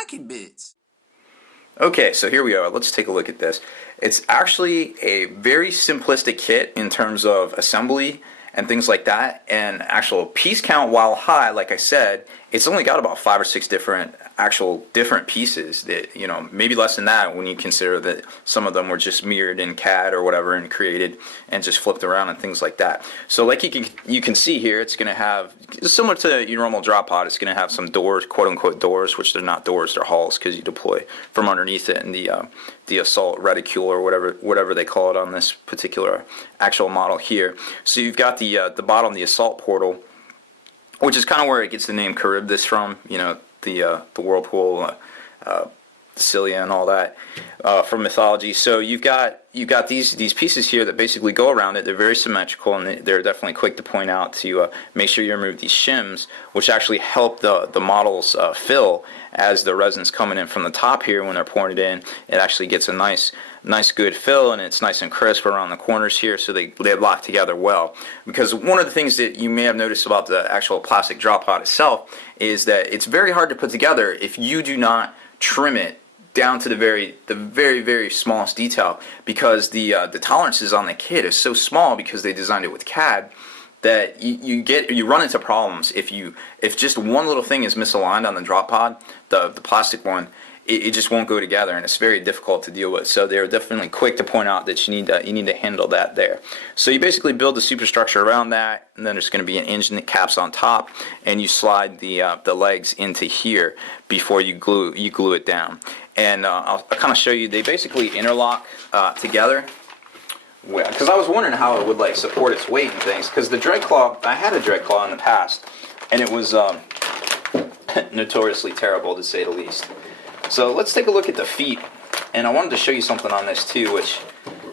lacking bits. Okay, so here we are. Let's take a look at this. It's actually a very simplistic kit in terms of assembly and things like that. And actual piece count, while high, like I said, it's only got about 5 or 6 different pieces that, maybe less than that when you consider that some of them were just mirrored in CAD or whatever and created and just flipped around and things like that. So like you can see here, it's going to have, similar to your normal drop pod, it's going to have some doors, quote unquote doors, which they're not doors, they're halls, because you deploy from underneath it in the assault reticule or whatever they call it on this particular actual model here. So you've got the bottom, the assault portal, which is kind of where it gets the name Kharybdis from, the whirlpool, Cilia and all that from mythology. So you've got these pieces here that basically go around it. They're very symmetrical, and they're definitely quick to point out to make sure you remove these shims, which actually help the models fill as the resin's coming in from the top here. When they're pouring it in, it actually gets a nice good fill, and it's nice and crisp around the corners here, so they lock together well. Because one of the things that you may have noticed about the actual plastic drop pod itself is that it's very hard to put together if you do not trim it down to the very smallest detail, because the tolerances on the kit is so small because they designed it with CAD that you run into problems if just one little thing is misaligned on the drop pod, the plastic one. It just won't go together, and it's very difficult to deal with. So they're definitely quick to point out that you need to handle that there. So you basically build the superstructure around that, and then there's going to be an engine that caps on top, and you slide the legs into here before you glue it down. And I'll kind of show you. They basically interlock together. Because I was wondering how it would support its weight and things. Because the Dreadclaw, I had a Dreadclaw in the past, and it was notoriously terrible, to say the least. So let's take a look at the feet, and I wanted to show you something on this too, which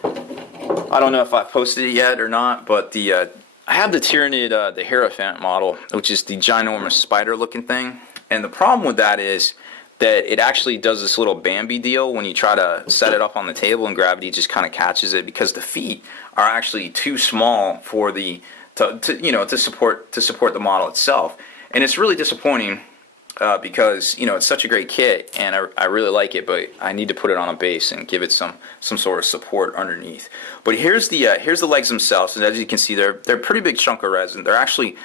I don't know if I've posted it yet or not, but I have the Tyrannid, the Hierophant model, which is the ginormous spider-looking thing, and the problem with that is that it actually does this little Bambi deal when you try to set it up on the table, and gravity just kind of catches it because the feet are actually too small for to support the model itself, and it's really disappointing. Because it's such a great kit, and I really like it, but I need to put it on a base and give it some sort of support underneath. But here's the legs themselves, and as you can see, they're a pretty big chunk of resin. They're actually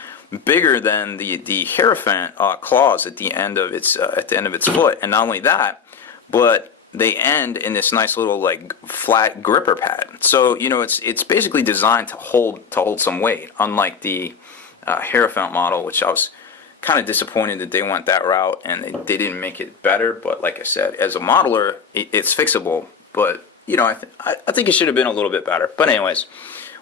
bigger than the Hierophant claws at the end of its foot, and not only that, but they end in this nice little flat gripper pad. So it's basically designed to hold some weight, unlike the Hierophant model, which I was kind of disappointed that they went that route and they didn't make it better. But like I said, as a modeler, it's fixable, but I think it should have been a little bit better. But anyways,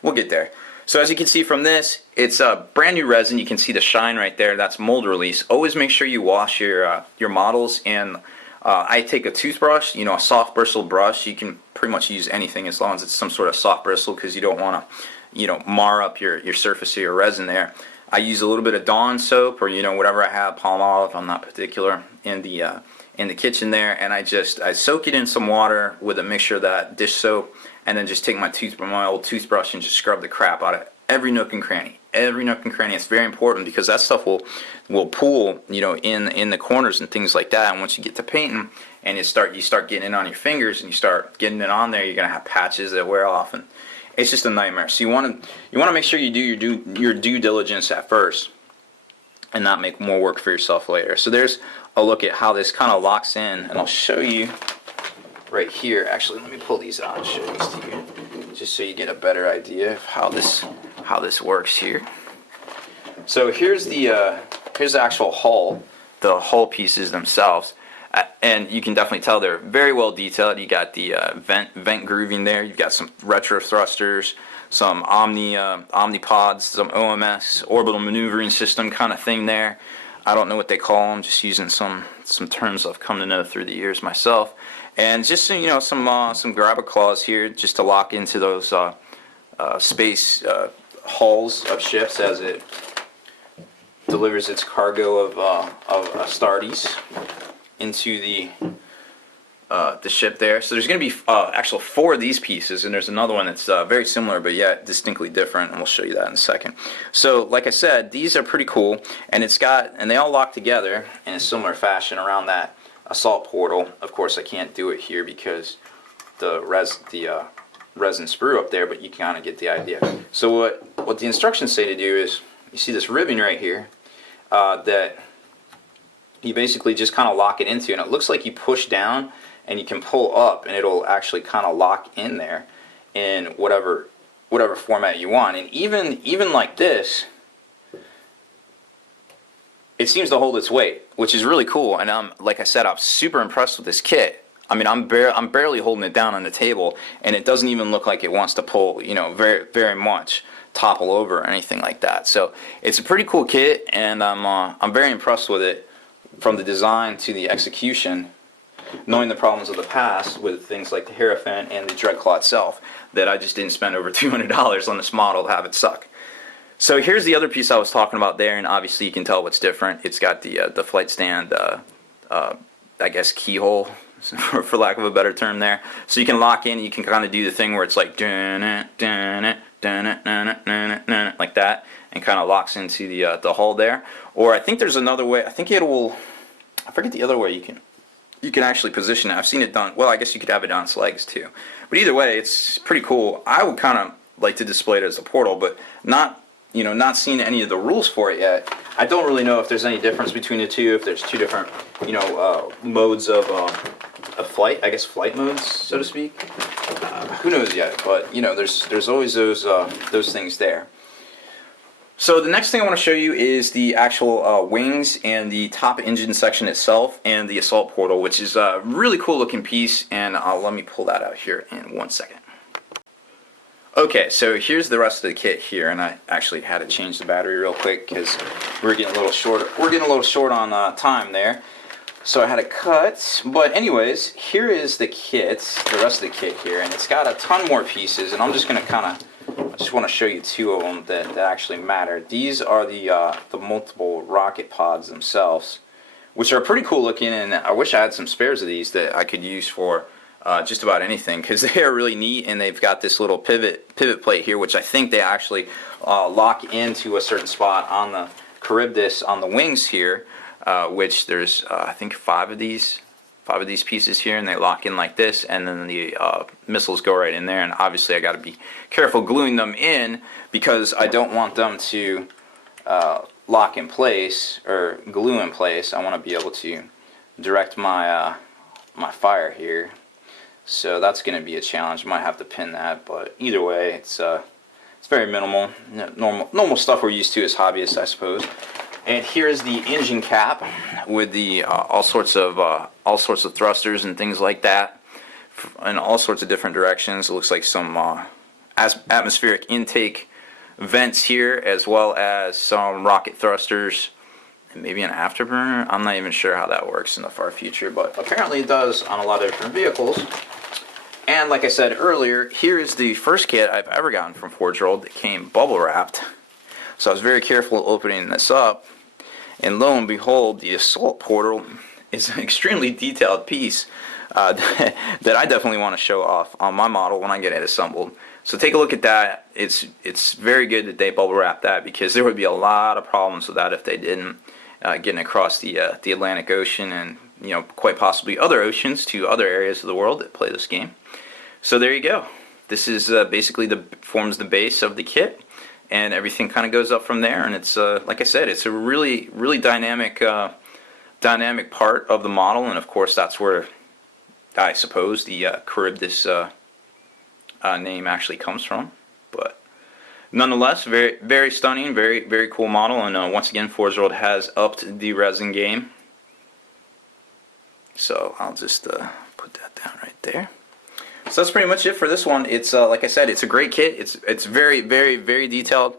we'll get there. So as you can see from this, it's a brand new resin. You can see the shine right there. That's mold release. Always make sure you wash your models, and I take a toothbrush, a soft bristle brush. You can pretty much use anything as long as it's some sort of soft bristle, because you don't want to mar up your surface of your resin there. I use a little bit of Dawn soap, or whatever I have, Palmolive, I'm not particular, in the kitchen there, and I soak it in some water with a mixture of that dish soap, and then just take my old toothbrush and just scrub the crap out of every nook and cranny. Every nook and cranny. It's very important, because that stuff will pool in the corners and things like that. And once you get to painting and you start getting it on your fingers and you start getting it on there, you're gonna have patches that wear off, and it's just a nightmare. So you want to make sure you do your due diligence at first, and not make more work for yourself later. So there's a look at how this kind of locks in, and I'll show you right here. Actually, let me pull these out and show these to you, just so you get a better idea of how this works here. So here's the actual hull, the hull pieces themselves. And you can definitely tell they're very well detailed. You got the vent grooving there. You've got some retro thrusters, some omnipods, some OMS, orbital maneuvering system kind of thing there. I don't know what they call them. Just using some terms I've come to know through the years myself. And just some grabber claws here, just to lock into those space hulls of ships as it delivers its cargo of Astartes into the ship there. So there's going to be actually 4 of these pieces, and there's another one that's very similar but yet distinctly different, and we'll show you that in a second. So like I said, these are pretty cool, and they all lock together in a similar fashion around that assault portal. Of course, I can't do it here because the resin sprue up there, but you kind of get the idea. So what the instructions say to do is, you see this ribbon right here that you basically just kind of lock it into, and it looks like you push down and you can pull up, and it'll actually kind of lock in there in whatever format you want. And even like this, it seems to hold its weight, which is really cool. And like I said, I'm super impressed with this kit. I mean, I'm barely holding it down on the table, and it doesn't even look like it wants to pull, you know, very much topple over or anything like that. So it's a pretty cool kit, and I'm very impressed with it, from the design to the execution, knowing the problems of the past with things like the Hierophant and the Dreadclaw itself, that I just didn't spend over $200 on this model to have it suck. So here's the other piece I was talking about there, and obviously you can tell what's different. It's got the flight stand, I guess, keyhole, for lack of a better term there. So you can lock in, you can kind of do the thing where it's like like that, and kind of locks into the hull there. Or I think there's another way. I think it will, I forget the other way you can actually position it. I've seen it done, well, I guess you could have it on its legs too. But either way, it's pretty cool. I would kind of like to display it as a portal, but not seeing any of the rules for it yet. I don't really know if there's any difference between the two, if there's two different, modes of flight, I guess flight modes, so to speak. Who knows yet, but there's always those things there. So the next thing I want to show you is the actual wings and the top engine section itself, and the assault portal, which is a really cool looking piece, and let me pull that out here in 1 second. Okay, so here's the rest of the kit here, and I actually had to change the battery real quick because we're getting a little short. We're getting a little short on time there, so I had to cut. But anyways, here is the kit, the rest of the kit here, and it's got a ton more pieces. And I'm just gonna I just want to show you two of them that actually matter. These are the multiple rocket pods themselves, which are pretty cool looking, and I wish I had some spares of these that I could use for just about anything, because they are really neat. And they've got this little pivot plate here, which I think they actually lock into a certain spot on the Kharybdis on the wings here, which there's I think five of these pieces here, and they lock in like this, and then the missiles go right in there. And obviously I got to be careful gluing them in, because I don't want them to lock in place or glue in place. I want to be able to direct my my fire here. So that's going to be a challenge. Might have to pin that, but either way, it's very minimal. Normal stuff we're used to as hobbyists, I suppose. And here's the engine cap with the all sorts of thrusters and things like that, in all sorts of different directions. It looks like some atmospheric intake vents here, as well as some rocket thrusters, and maybe an afterburner. I'm not even sure how that works in the far future, but apparently it does on a lot of different vehicles. And like I said earlier, here is the first kit I've ever gotten from Forge World that came bubble wrapped. So I was very careful opening this up, and lo and behold, the assault portal is an extremely detailed piece that I definitely want to show off on my model when I get it assembled. So take a look at that. It's very good that they bubble wrap that, because there would be a lot of problems with that if they didn't, getting across the Atlantic Ocean, and quite possibly other oceans to other areas of the world that play this game. So there you go. This is basically forms the base of the kit, and everything kind of goes up from there. And it's like I said, it's a really dynamic part of the model. And of course, that's where I suppose the Kharybdis name actually comes from. But nonetheless, very stunning, very cool model. And once again, Forge World has upped the resin game. So I'll just put that down right there. So that's pretty much it for this one. It's like I said, it's a great kit. It's very detailed,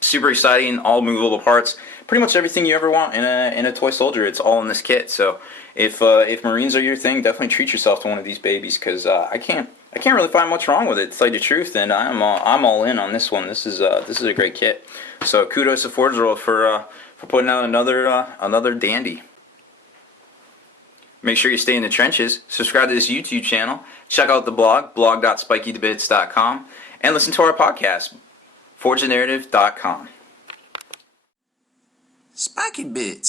super exciting, all movable parts. Pretty much everything you ever want in a toy soldier, it's all in this kit. So if Marines are your thing, definitely treat yourself to one of these babies, because I can't really find much wrong with it, to tell you the truth. And I'm all in on this one. This is a great kit. So kudos to Forge World for putting out another dandy. Make sure you stay in the trenches, subscribe to this YouTube channel, check out the blog, blog.spikeytobits.com, and listen to our podcast, forgethenarrative.com. Spiky Bits.